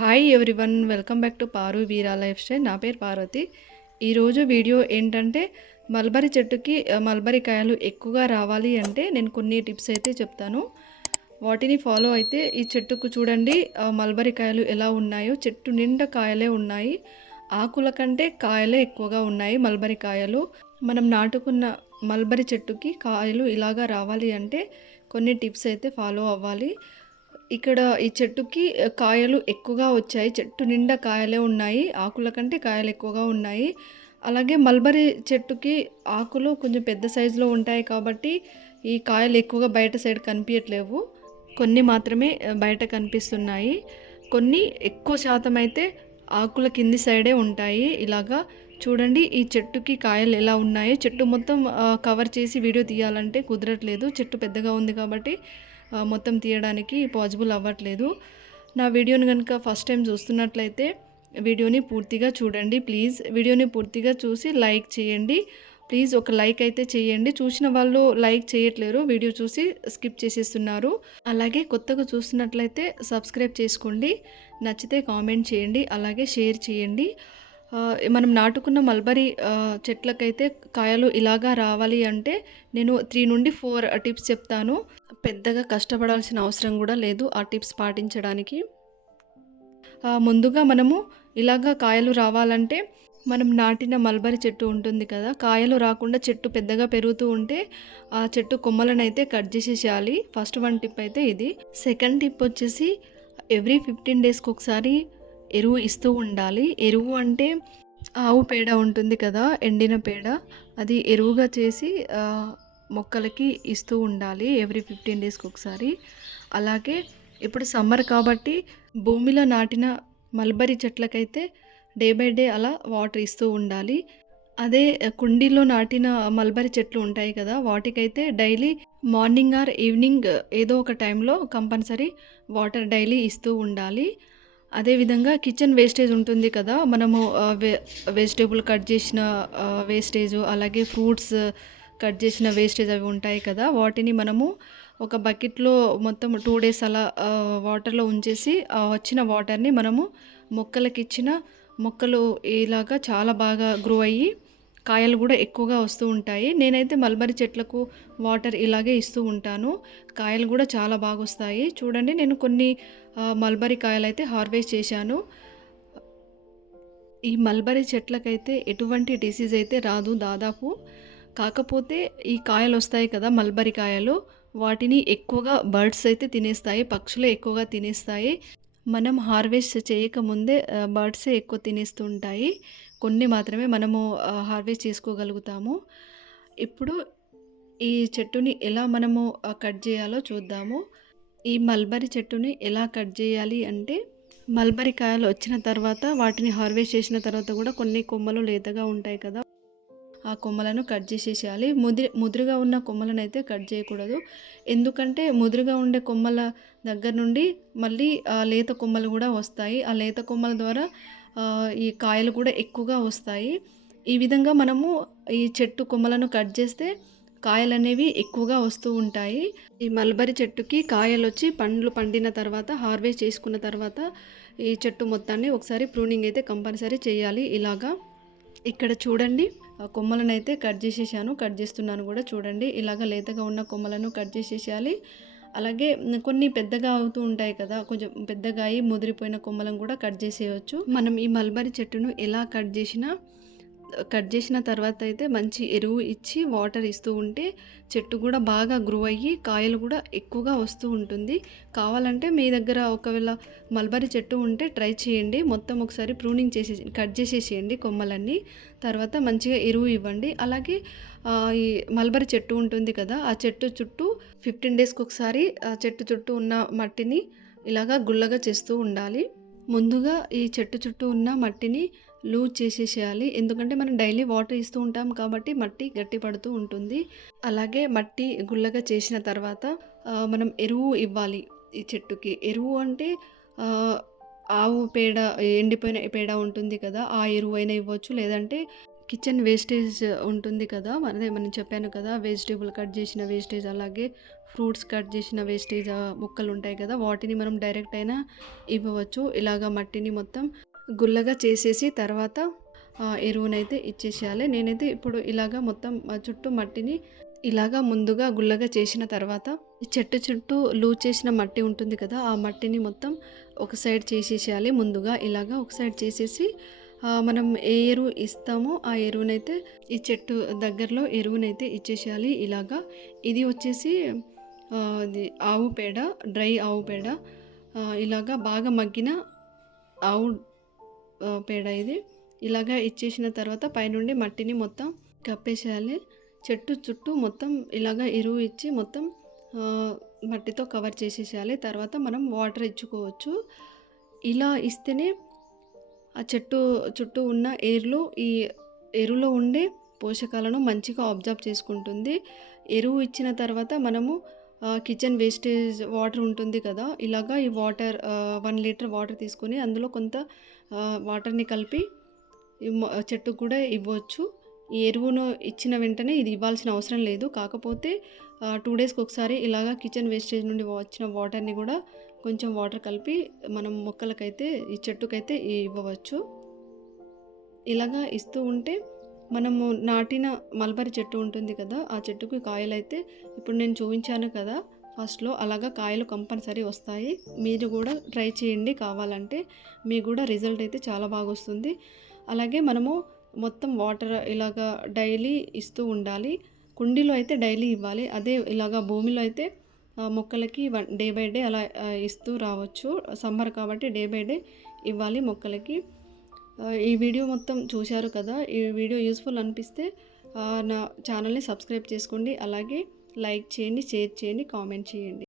Hi everyone welcome back to Paru Veera lifestyle నా పేరు పార్వతి. ఈరోజు వీడియో ఏంటంటే మల్బరీ చెట్టుకి మల్బరీ కాయలు ఎక్కువగా రావాలి అంటే నేను కొన్ని టిప్స్ అయితే చెప్తాను. వాటిని ఫాలో అయితే ఈ చెట్టుకు చూడండి మల్బరీ కాయలు ఎలా ఉన్నాయో. చెట్టు నిండా కాయలే ఉన్నాయి. ఆకుల కంటే కాయలే ఎక్కువగా ఉన్నాయి మల్బరీ కాయలు. మనం నాటుకున్న మల్బరీ చెట్టుకి కాయలు ఇలాగా రావాలి అంటే కొన్ని టిప్స్ అయితే ఫాలో అవ్వాలి. ఇక్కడ ఈ చెట్టుకి కాయలు ఎక్కువగా వచ్చాయి. చెట్టు నిండా కాయలే ఉన్నాయి. ఆకుల కంటే కాయలు ఎక్కువగా ఉన్నాయి. అలాగే మల్బరీ చెట్టుకి ఆకులు కొంచెం పెద్ద సైజులో ఉంటాయి కాబట్టి ఈ కాయలు ఎక్కువగా బయట సైడ్ కనిపించట్లేవు కొన్ని మాత్రమే బయట కనిపిస్తున్నాయి. కొన్ని ఎక్కువ శాతం అయితే ఆకుల కింది సైడే ఉంటాయి. ఇలాగా చూడండి ఈ చెట్టుకి కాయలు ఎలా ఉన్నాయో. చెట్టు మొత్తం కవర్ చేసి వీడియో తీయాలంటే కుదరట్లేదు. చెట్టు పెద్దగా ఉంది కాబట్టి మొత్తం తీయడానికి పాజిబుల్ అవ్వట్లేదు. నా వీడియోని కనుక ఫస్ట్ టైం చూస్తున్నట్లయితే వీడియోని పూర్తిగా చూడండి ప్లీజ్. వీడియోని పూర్తిగా చూసి లైక్ చేయండి. ప్లీజ్ ఒక లైక్ అయితే చేయండి. చూసిన వాళ్ళు లైక్ చేయట్లేరు. వీడియో చూసి స్కిప్ చేసేస్తున్నారు. అలాగే కొత్తగా చూస్తున్నట్లయితే సబ్స్క్రైబ్ చేసుకోండి. నచ్చితే కామెంట్ చేయండి. అలాగే షేర్ చేయండి. మనం నాటుకున్న మల్బరీ చెట్లకైతే కాయలు ఇలాగా రావాలి అంటే నేను త్రీ నుండి ఫోర్ టిప్స్ చెప్తాను. పెద్దగా కష్టపడాల్సిన అవసరం కూడా లేదు ఆ టిప్స్ పాటించడానికి. ముందుగా మనము ఇలాగా కాయలు రావాలంటే మనం నాటిన మల్బరీ చెట్టు ఉంటుంది కదా కాయలు రాకుండా చెట్టు పెద్దగా పెరుగుతూ ఉంటే ఆ చెట్టు కొమ్మలను అయితే కట్ చేసేసేయాలి. ఫస్ట్ వన్ టిప్ అయితే ఇది. సెకండ్ టిప్ వచ్చేసి ఎవ్రీ ఫిఫ్టీన్ డేస్కి ఒకసారి ఎరువు ఇస్తూ ఉండాలి. ఎరువు అంటే ఆవు పేడ ఉంటుంది కదా ఎండిన పేడ. అది ఎరువుగా చేసి మొక్కలకి ఇస్తూ ఉండాలి ఎవ్రీ ఫిఫ్టీన్ డేస్కి ఒకసారి. అలాగే ఇప్పుడు సమ్మర్ కాబట్టి భూమిలో నాటిన మల్బరీ చెట్లకైతే డే బై డే అలా వాటర్ ఇస్తూ ఉండాలి. అదే కుండీలో నాటిన మల్బరీ చెట్లు ఉంటాయి కదా వాటికైతే డైలీ మార్నింగ్ ఆర్ ఈవినింగ్ ఏదో ఒక టైంలో కంపల్సరీ వాటర్ డైలీ ఇస్తూ ఉండాలి. అదేవిధంగా కిచెన్ వేస్టేజ్ ఉంటుంది కదా మనము వెజిటేబుల్ కట్ చేసిన వేస్టేజ్ అలాగే ఫ్రూట్స్ కట్ చేసిన వేస్టేజ్ అవి ఉంటాయి కదా వాటిని మనము ఒక బకెట్లో మొత్తం టూ డేస్ అలా వాటర్లో ఉంచేసి వచ్చిన వాటర్ని మనము మొక్కలకి ఇచ్చిన మొక్కలు ఇలాగా చాలా బాగా గ్రో అయ్యి కాయలు కూడా ఎక్కువగా వస్తూ ఉంటాయి. నేనైతే మల్బరీ చెట్లకు వాటర్ ఇలాగే ఇస్తూ ఉంటాను. కాయలు కూడా చాలా బాగా వస్తాయి. చూడండి నేను కొన్ని మల్బరీ కాయలు అయితే హార్వెస్ట్ చేశాను. ఈ మల్బరీ చెట్లకైతే ఎటువంటి డిసీజ్ అయితే రాదు దాదాపు. కాకపోతే ఈ కాయలు వస్తాయి కదా మల్బరీ కాయలు వాటిని ఎక్కువగా బర్డ్స్ అయితే తినేస్తాయి పక్షులు ఎక్కువగా తినేస్తాయి. మనం హార్వెస్ట్ చేయకముందే బర్డ్సే ఎక్కువ తినేస్తూ ఉంటాయి కొన్ని మాత్రమే మనము హార్వెస్ట్ చేసుకోగలుగుతాము. ఇప్పుడు ఈ చెట్టుని ఎలా మనము కట్ చేయాలో చూద్దాము. ఈ మల్బరీ చెట్టుని ఎలా కట్ చేయాలి అంటే మల్బరీ కాయలు వచ్చిన తర్వాత వాటిని హార్వెస్ట్ చేసిన తర్వాత కూడా కొన్ని కొమ్మలు లేతగా ఉంటాయి కదా. ఆ కొమ్మలను కట్ చేసేసేయాలి. ముదిరి ముదురుగా ఉన్న కొమ్మలను అయితే కట్ చేయకూడదు. ఎందుకంటే ముదురుగా ఉండే కొమ్మల దగ్గర నుండి మళ్ళీ ఆ లేత కొమ్మలు కూడా వస్తాయి. ఆ లేత కొమ్మల ద్వారా ఈ కాయలు కూడా ఎక్కువగా వస్తాయి. ఈ విధంగా మనము ఈ చెట్టు కొమ్మలను కట్ చేస్తే కాయలు అనేవి ఎక్కువగా వస్తూ ఉంటాయి. ఈ మల్బరీ చెట్టుకి కాయలు వచ్చి పండ్లు పండిన తర్వాత హార్వెస్ట్ చేసుకున్న తర్వాత ఈ చెట్టు మొత్తాన్ని ఒకసారి ప్రూనింగ్ అయితే కంపల్సరీ చేయాలి. ఇలాగా ఇక్కడ చూడండి. కొమ్మలను అయితే కట్ చేసేసాను. కట్ చేస్తున్నాను కూడా చూడండి. ఇలాగ లేతగా ఉన్న కొమ్మలను కట్ చేసేసేయాలి. అలాగే కొన్ని పెద్దగా అవుతూ ఉంటాయి కదా కొంచెం పెద్దగా అయి ముదిరిపోయిన కొమ్మలను కూడా కట్ చేసేయవచ్చు మనం ఈ మల్బరీ చెట్టును ఎలా కట్ చేసినా కట్ చేసిన తర్వాత అయితే మంచి ఎరువు ఇచ్చి వాటర్ ఇస్తూ ఉంటే చెట్టు కూడా బాగా గ్రో అయ్యి కాయలు కూడా ఎక్కువగా వస్తూ ఉంటుంది. కావాలంటే మీ దగ్గర ఒకవేళ మల్బరీ చెట్టు ఉంటే ట్రై చేయండి. మొత్తం ఒకసారి ప్రూనింగ్ చేసే కట్ చేసేసేయండి కొమ్మలన్నీ. తర్వాత మంచిగా ఎరువు ఇవ్వండి. అలాగే ఈ మల్బరీ చెట్టు ఉంటుంది కదా ఆ చెట్టు చుట్టూ ఫిఫ్టీన్ డేస్కి ఒకసారి ఆ చెట్టు చుట్టూ ఉన్న మట్టిని ఇలాగా గుల్లగా చేస్తూ ఉండాలి. ముందుగా ఈ చెట్టు చుట్టూ ఉన్న మట్టిని లూజ్ చేసేసేయాలి. ఎందుకంటే మనం డైలీ వాటర్ ఇస్తూ ఉంటాం కాబట్టి మట్టి గట్టి పడుతూ ఉంటుంది. అలాగే మట్టి గుల్లగా చేసిన తర్వాత మనం ఎరువు ఇవ్వాలి ఈ చెట్టుకి. ఎరువు అంటే ఆవు పేడ ఎండిపోయిన పేడ ఉంటుంది కదా ఆ ఎరువు అయినా ఇవ్వచ్చు. లేదంటే కిచెన్ వేస్టేజ్ ఉంటుంది కదా మనదే మనం చెప్పాను కదా వెజిటేబుల్ కట్ చేసిన వేస్టేజ్ అలాగే ఫ్రూట్స్ కట్ చేసిన వేస్టేజ్ ముక్కలు ఉంటాయి కదా వాటిని మనం డైరెక్ట్ అయినా ఇవ్వవచ్చు. ఇలాగ మట్టిని మొత్తం గుల్లగా చేసేసి తర్వాత ఎరువునైతే ఇచ్చేసేయాలి. నేనైతే ఇప్పుడు ఇలాగా మొత్తం చుట్టూ మట్టిని ఇలాగా ముందుగా గుల్లగా చేసిన తర్వాత ఈ చెట్టు చుట్టూ లూజ్ చేసిన మట్టి ఉంటుంది కదా ఆ మట్టిని మొత్తం ఒక సైడ్ చేసేసేయాలి. ముందుగా ఇలాగా ఒక సైడ్ చేసేసి మనం ఏ ఎరువు ఇస్తామో ఆ ఎరువునైతే ఈ చెట్టు దగ్గరలో ఎరువునైతే ఇచ్చేసేయాలి. ఇలాగా ఇది వచ్చేసి ఆవు పేడ డ్రై ఆవు పేడ ఇలాగా బాగా మగ్గిన ఆవు పేడ ఇది. ఇలాగా ఇచ్చేసిన తర్వాత పైనుండి మట్టిని మొత్తం కప్పేసేయాలి. చెట్టు చుట్టూ మొత్తం ఇలాగా ఎరువు ఇచ్చి మొత్తం మట్టితో కవర్ చేసేసేయాలి. తర్వాత మనం వాటర్ ఇచ్చుకోవచ్చు. ఇలా ఇస్తేనే ఆ చెట్టు చుట్టూ ఉన్న ఎరువులు ఈ ఎరువులో ఉండే పోషకాలను మంచిగా అబ్జర్వ్ చేసుకుంటుంది. ఎరువు ఇచ్చిన తర్వాత మనము కిచెన్ వేస్టేజ్ వాటర్ ఉంటుంది కదా ఇలాగా ఈ వాటర్ వన్ లీటర్ వాటర్ తీసుకొని అందులో కొంత వాటర్ని కలిపి ఈ చెట్టుకు కూడా ఇవ్వచ్చు. ఈ ఎరువును ఇచ్చిన వెంటనే ఇది ఇవ్వాల్సిన అవసరం లేదు. కాకపోతే టూ డేస్కి ఒకసారి ఇలాగా కిచెన్ వేస్టేజ్ నుండి వచ్చిన వాటర్ని కూడా కొంచెం వాటర్ కలిపి మనం మొక్కలకైతే ఈ చెట్టుకైతే ఇవ్వవచ్చు. ఇలాగా ఇస్తూ ఉంటే మనము నాటిన మల్బరీ చెట్టు ఉంటుంది కదా ఆ చెట్టుకి కాయలు అయితే ఇప్పుడు నేను చూపించాను కదా ఫస్ట్లో అలాగా కాయలు కంపల్సరీ వస్తాయి. మీరు కూడా ట్రై చేయండి కావాలంటే మీకు కూడా రిజల్ట్ అయితే చాలా బాగా వస్తుంది. అలాగే మనము మొత్తం వాటర్ ఇలాగా డైలీ ఇస్తూ ఉండాలి. కుండీలో అయితే డైలీ ఇవ్వాలి. అదే ఇలాగా భూమిలో అయితే మొక్కలకి వన్ డే బై డే అలా ఇస్తూ రావచ్చు. సమ్మర్ కాబట్టి డే బై డే ఇవ్వాలి మొక్కలకి. ఈ వీడియో మొత్తం చూశారు కదా? ఈ వీడియో యూస్ఫుల్ అనిపిస్తే నా ఛానల్ని సబ్స్క్రైబ్ చేసుకోండి. అలాగే లైక్ చేయండి షేర్ చేయండి కామెంట్ చేయండి.